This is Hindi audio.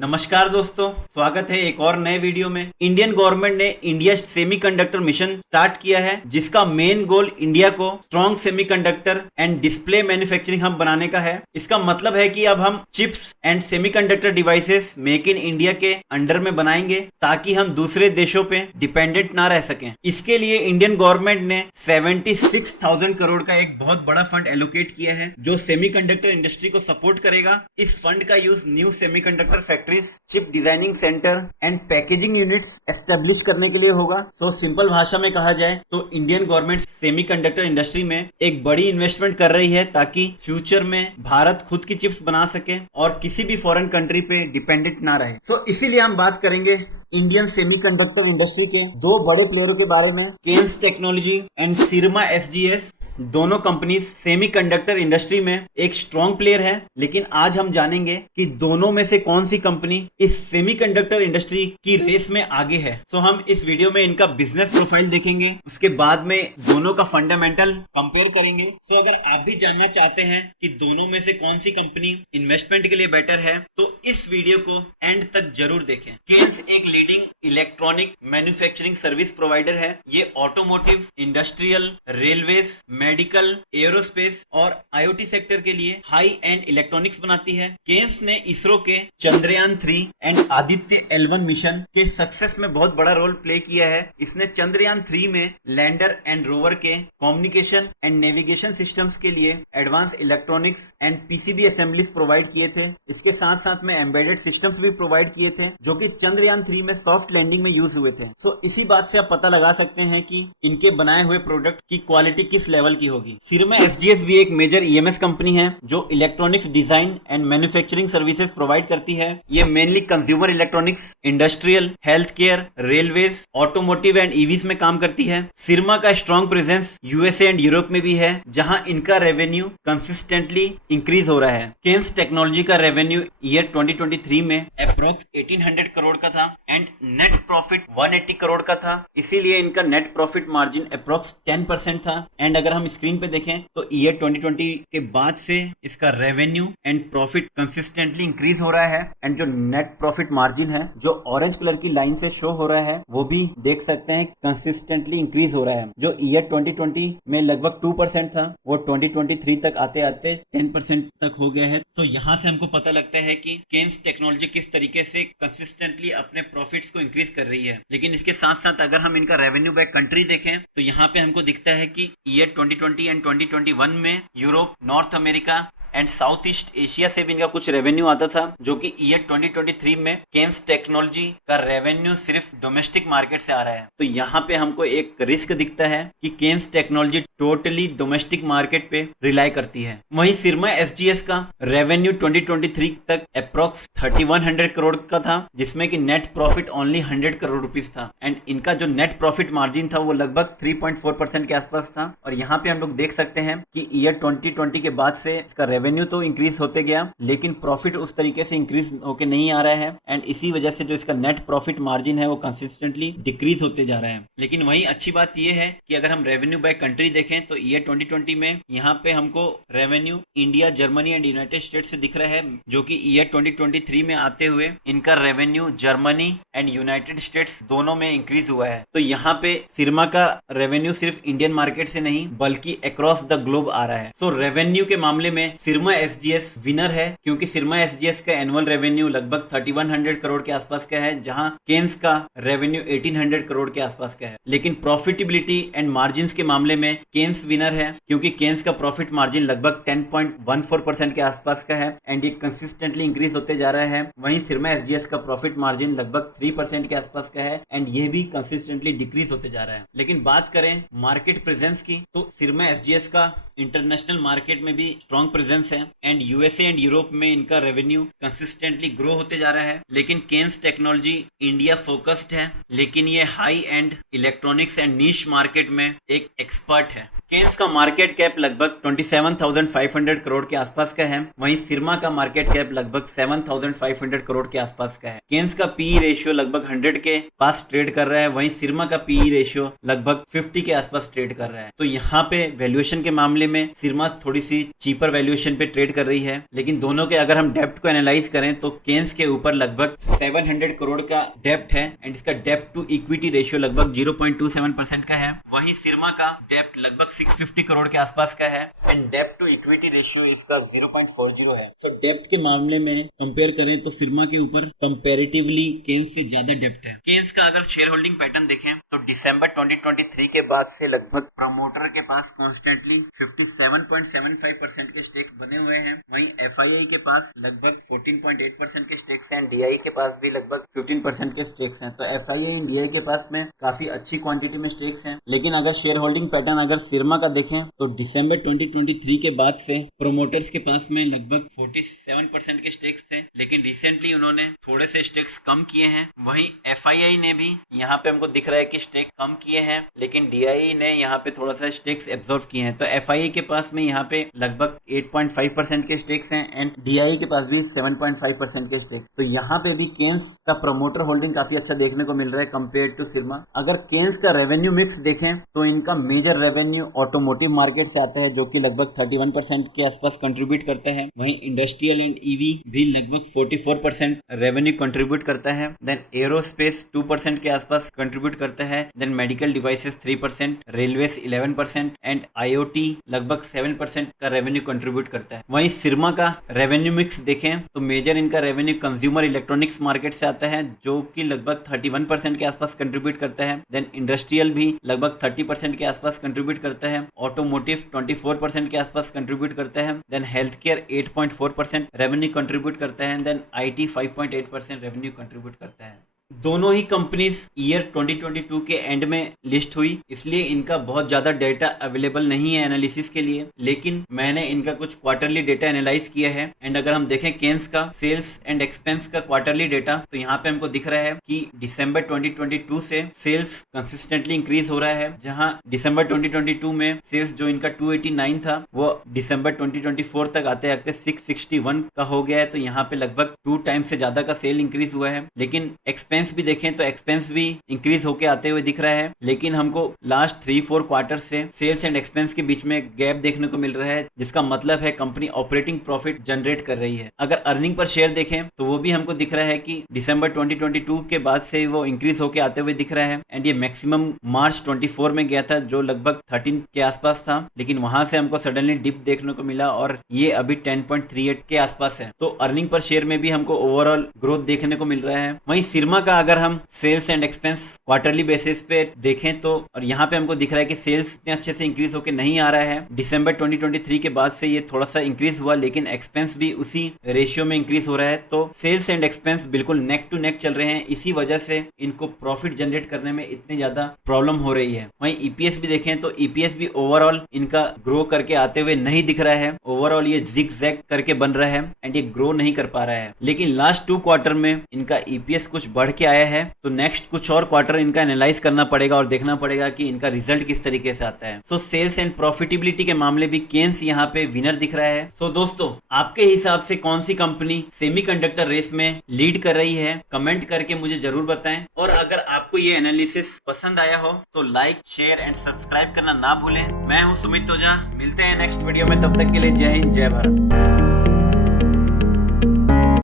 नमस्कार दोस्तों, स्वागत है एक और नए वीडियो में। इंडियन गवर्नमेंट ने इंडिया सेमीकंडक्टर मिशन स्टार्ट किया है, जिसका मेन गोल इंडिया को strong semiconductor and display manufacturing hub बनाने का है। इसका मतलब है कि अब हम chips and semiconductor devices make in India के अंडर में बनाएंगे, ताकि हम दूसरे देशों पे डिपेंडेंट ना रह सकें। इसके लिए इंडियन गवर्नमेंट ने 76,000 करोड़ का एक बहुत बड़ा फंड एलोकेट किया है, जो सेमीकंडक्टर इंडस्ट्री को सपोर्ट करेगा। इस फंड का use new semiconductor factories, chip designing centre and packaging units establish करने के लिए होगा। तो सिंपल भाषा में कहा जाए तो इंडियन गवर्नमेंट सेमीकंडक्टर इंडस्ट्री में एक बड़ी इन्वेस्टमेंट कर रही है, ताकि फ्यूचर में भारत खुद की चिप्स बना सके और किसी भी फॉरेन कंट्री पे डिपेंडेंट ना रहे। तो इसीलिए हम बात करेंगे इंडियन सेमीकंडक्टर इंडस्ट्री के दो बड़े प्लेयरों के बारे में, केन्स टेक्नोलॉजी एंड सिरमा एसजीएस। दोनों कंपनीज सेमीकंडक्टर इंडस्ट्री में एक स्ट्रॉन्ग प्लेयर है, लेकिन आज हम जानेंगे कि दोनों में से कौन सी कंपनी इस सेमीकंडक्टर इंडस्ट्री की रेस में आगे है। तो हम इस वीडियो में इनका बिजनेस प्रोफाइल देखेंगे, उसके बाद में दोनों का फंडामेंटल कंपेयर करेंगे। तो अगर आप भी जानना चाहते हैं कि दोनों में से कौन सी कंपनी इन्वेस्टमेंट के लिए बेटर है, तो इस वीडियो को एंड तक जरूर देखें। केन्स एक leading electronic manufacturing service provider है। ये automotive, industrial, railways, medical, aerospace और आईओटी सेक्टर के लिए हाई एंड इलेक्ट्रॉनिक्स बनाती है। केन्स ने इसरो के Chandrayaan 3 and Aditya L1 mission के सक्सेस में बहुत बड़ा रोल प्ले किया है। इसने चंद्रयान 3 में लैंडर एंड रोवर के कम्युनिकेशन एंड नेविगेशन सिस्टम्स के लिए advance electronics and PCB assemblies provide किए थे। इसके साथ साथ में एम्बेडेड सिस्टम्स भी प्रोवाइड किए थे, जो कि चंद्रयान 3 में सॉफ्ट लैंडिंग में यूज हुए थे। तो इसी बात से आप पता लगा सकते हैं कि इनके बनाए हुए प्रोडक्ट की क्वालिटी किस लेवल की होगी। सिरमा एसजीएस भी एक मेजर ईएमएस कंपनी है, जो electronics design and manufacturing services provide करती है। ये mainly consumer electronics, industrial, health care, railways, automotive and EVs में काम करती है। सिरमा का strong presence USA and Europe में भी है, जहां इनका रेवेन्यू कंसिस्टेंटली इंक्रीज हो रहा है। केन्स टेक्नोलॉजी का रेवेन्यू ईयर 2023 में अप्रोक्स 1800 करोड़ का था एंड नेट प्रॉफिट 180 करोड़ का था। इसीलिए इनका नेट प्रॉफिट मार्जिन अप्रोक्स 10% था। एंड अगर हम स्क्रीन पे देखें तो ईयर 2020 के बाद से इसका revenue and profit consistently increase हो रहा है। एंड जो नेट प्रॉफिट मार्जिन है, जो ऑरेंज कलर की लाइन से शो हो रहा है, वो भी देख सकते हैं कंसिस्टेंटली इंक्रीज हो रहा है। जो ईयर 2020 में लगभग 2% था, वो 2023 तक आते आते 10% तक हो गया है। तो यहाँ से हमको पता लगता है कि केन्स टेक्नोलॉजी किस तरीके से कंसिस्टेंटली अपने प्रॉफिट्स को इंक्रीज कर रही है। लेकिन इसके साथ साथ अगर हम इनका रेवेन्यू बाय कंट्री देखें तो यहाँ पे हमको दिखता है कि ईयर 2020 एंड 2021 में Europe, north America and south east Asia से भी इनका कुछ रेवेन्यू आता था, जो कि ईयर 2023 में केन्स टेक्नोलॉजी का रेवेन्यू सिर्फ डोमेस्टिक मार्केट से आ रहा है। तो यहाँ पे हमको एक रिस्क दिखता है कि Kaynes technology totally domestic market पे रिलाई करती है। वहीं सिरमा एसजीएस का रेवेन्यू 2023 तक अप्रोक्स 3100 करोड़ का था, जिसमें कि net profit only 100 crore rupees था। एंड इनका जो नेट प्रॉफिट मार्जिन था, वो लगभग 3.4% के आसपास था। और यहाँ पे हम लोग देख सकते हैं कि ईयर 2020 के बाद से इसका रेवेन्यू तो इंक्रीज होते गया, लेकिन प्रॉफिट उस तरीके से इंक्रीज होके नहीं आ रहा है। एंड इसी वजह से जो इसका नेट प्रॉफिट मार्जिन है, वो कंसिस्टेंटली डिक्रीज होते जा रहा है। लेकिन वहीं अच्छी बात यह है कि अगर हम रेवेन्यू बाय कंट्री देखें तो ईयर 2020 में यहाँ पे हमको revenue India, Germany and United states से दिख रहा है, जो कि ईयर 2023 में आते हुए इनका revenue Germany and United states दोनों में इंक्रीज हुआ है। तो यहाँ पे सिरमा का रेवेन्यू सिर्फ इंडियन मार्केट से नहीं, बल्कि अक्रॉस द ग्लोब आ रहा है। तो रेवेन्यू के मामले में सिरमा एसजीएस विनर है, क्योंकि सिरमा एसजीएस का एनुअल रेवेन्यू लगभग 3100 करोड़ के आसपास का है, जहां केन्स का रेवेन्यू 1800 करोड़ के आसपास का है। लेकिन प्रॉफिटेबिलिटी एंड मार्जिन्स के मामले में केन्स विनर है, क्योंकि केन्स का प्रॉफिट मार्जिन लगभग 10.14% के आसपास का है एंड ये कंसिस्टेंटली इंक्रीज होते जा रहा है। वहीं सिरमा एसजीएस का प्रॉफिट मार्जिन लगभग 3% के आसपास का है एंड ये भी कंसिस्टेंटली डिक्रीज होते जा रहा है। लेकिन बात करें मार्केट प्रेजेंस की, तो सिरमा एसजीएस का इंटरनेशनल मार्केट में भी स्ट्रॉन्ग प्रेजेंस है एंड यूएसए एंड यूरोप में इनका रेवेन्यू कंसिस्टेंटली ग्रो होते जा रहा है। लेकिन केन्स टेक्नोलॉजी इंडिया फोकस्ड है, लेकिन ये high and electronics and niche market में एक एक्सपर्ट है। केन्स का मार्केट कैप लगभग 27,500 करोड़ के आसपास का है, वहीं सिरमा का मार्केट कैप लगभग 7,500 करोड़ के आसपास का है। केन्स का पीई रेशियो लगभग 100 के पास ट्रेड कर रहा है, वहीं सिरमा का पीई रेशियो लगभग 50 के आसपास ट्रेड कर रहा है। तो यहाँ पे वैल्यूएशन के मामले में सिरमा थोड़ी सी चीपर वैल्यूएशन पे ट्रेड कर रही है, लेकिन दोनों के अगर हम डेप्ट को एनालाइज करें तो केन्स के ऊपर लगभग 700 करोड़ का डेप्ट है एंड इसका डेप्ट टू इक्विटी रेशियो लगभग 0.27% का है। वहीं सिरमा का डेप्ट लगभग 650 करोड़ के आसपास का है एंड डेप्ट टू इक्विटी रेशियो इसका 0.40 है। तो डेप्ट के मामले में कंपेयर करें तो सिरमा के ऊपर कंपैरेटिवली केन्स से ज्यादा डेप्ट है। केन्स का अगर शेयर होल्डिंग पैटर्न देखें तो दिसंबर 2023 के बाद से लगभग प्रमोटर के पास कॉन्स्टेंटली 57.75% के स्टेक्स बने हुए हैं, वहीं FII के पास लगभग 14.8% के स्टेक्स हैं, DI के पास भी लगभग 15% के स्टेक्स हैं। तो FII एंड DI के पास में काफी अच्छी क्वांटिटी में स्टेक्स हैं। लेकिन अगर शेयर होल्डिंग पैटर्न अगर सिरमा का देखें तो दिसंबर 2023 के बाद से प्रोमोटर्स के पास में लगभग 47% के स्टेक्स थे, लेकिन रिसेंटली उन्होंने थोड़े से स्टेक्स कम किए हैं। वहीं FII ने भी यहाँ पे हमको दिख रहा है कि स्टेक कम किए हैं, लेकिन DI ने यहाँ पे थोड़ा सा स्टेक्स एब्जॉर्ब किए हैं। तो FII के पास में यहाँ पे लगभग 8.5% के स्टेक्स हैं एंड DI के पास भी 7.5% के स्टेक्स। तो यहाँ पे भी केन्स का प्रोमोटर होल्डिंग काफी अच्छा देखने को मिल रहा है कंपेयर टू सिरमा। अगर केन्स का रेवेन्यू मिक्स देखें तो इनका मेजर रेवेन्यू ऑटोमोटिव मार्केट से आता है, जो कि लगभग 31% के आसपास कंट्रीब्यूट करता है। वहीं इंडस्ट्रियल एंड EV भी लगभग 44% रेवेन्यू कंट्रीब्यूट करता है। देन एरोस्पेस 2% के आसपास कंट्रीब्यूट करता है। Then medical devices 3%, railways 11% and IoT लगभग 7% का रेवेन्यू कंट्रीब्यूट करता है। वहीं सिरमा का रेवेन्यू मिक्स देखें तो मेजर इनका रेवेन्यू कंज्यूमर इलेक्ट्रॉनिक्स मार्केट से आता है, जो कि लगभग 31% के आसपास कंट्रीब्यूट करता है। देन इंडस्ट्रियल भी लगभग 30% के आसपास कंट्रीब्यूट करता है। ऑटोमोटिव 24% के आसपास कंट्रीब्यूट करता है। Then health care 8.4% revenue contribute करता है। देन IT 5.8% रेवेन्यू कंट्रीब्यूट करता है। दोनों ही कंपनीज ईयर 2022 के एंड में लिस्ट हुई, इसलिए इनका बहुत ज़्यादा डेटा अवेलेबल नहीं है एनालिसिस के लिए, लेकिन मैंने इनका कुछ क्वार्टरली डेटा एनालाइज किया है। एंड अगर हम देखें केन्स का सेल्स एंड एक्सपेंस का क्वार्टरली डेटा तो यहाँ पे हमको दिख रहा है कि दिसंबर 2022 से सेल्स कंसिस्टेंटली इंक्रीज हो रहा है, जहाँ दिसंबर 2022 में सेल्स जो इनका 289 था वो दिसंबर 2024 तक आते आते 661 का हो गया है। तो यहाँ पे लगभग 2 टाइम से ज्यादा का सेल इंक्रीज हुआ है। लेकिन एक्सपेंस भी देखें तो एक्सपेंस भी इंक्रीज होके आते हुए दिख रहा है, लेकिन हमको लास्ट 3-4 क्वार्टर से सेल्स एंड एक्सपेंस के बीच में गैप देखने को मिल रहा है, जिसका मतलब है कंपनी ऑपरेटिंग प्रॉफिट जनरेट कर रही है। अगर अर्निंग पर शेयर देखें तो वो भी हमको दिख रहा है कि दिसंबर 2022 के बाद से वो इंक्रीज होके आते हुए दिख रहा है एंड ये मैक्सिमम मार्च 24 में गया था जो लगभग 13 के आसपास था, लेकिन वहां से हमको सडनली डिप देखने को मिला और ये अभी 10.38 के आसपास है। तो अर्निंग पर शेयर में भी हमको ओवरऑल ग्रोथ देखने को मिल रहा है। वहीं सिरमा का अगर हम sales and expense quarterly basis पे देखें तो और यहाँ पे हमको दिख रहा है कि सेल्स इतने अच्छे से इंक्रीज होकर नहीं आ रहा है। दिसंबर 2023 के बाद से ये थोड़ा सा इंक्रीज हुआ, लेकिन एक्सपेंस भी उसी रेशियो में इंक्रीज हो रहा है। तो सेल्स एंड एक्सपेंस बिल्कुल नेक टू नेक चल रहे हैं, इसी वजह से इनको प्रॉफिट जनरेट करने में इतनी ज्यादा प्रॉब्लम हो रही है। वहीं EPS भी देखें तो EPS भी ओवरऑल इनका ग्रो करके आते हुए नहीं दिख रहा है। ओवरऑल ये जिग जैग करके बन रहा है एंड ये ग्रो नहीं कर पा रहा है। लेकिन लास्ट 2 क्वार्टर में इनका EPS कुछ बढ़ के आया है, तो नेक्स्ट कुछ और क्वार्टर इनका एनालाइज करना पड़ेगा और देखना पड़ेगा कि इनका रिजल्ट किस तरीके से आता है। सो सेल्स एंड प्रॉफिटेबिलिटी के मामले भी केन्स यहाँ पे विनर दिख रहा है। सो दोस्तों, आपके हिसाब से कौन सी कंपनी सेमीकंडक्टर रेस में लीड कर रही है, कमेंट करके मुझे जरूर बताएं। और अगर आपको ये एनालिसिस पसंद आया हो तो लाइक, शेयर एंड सब्सक्राइब करना ना भूलें। मैं हूँ सुमित ओझा, मिलते हैं नेक्स्ट वीडियो में, तब तक के लिए जय हिंद, जय भारत।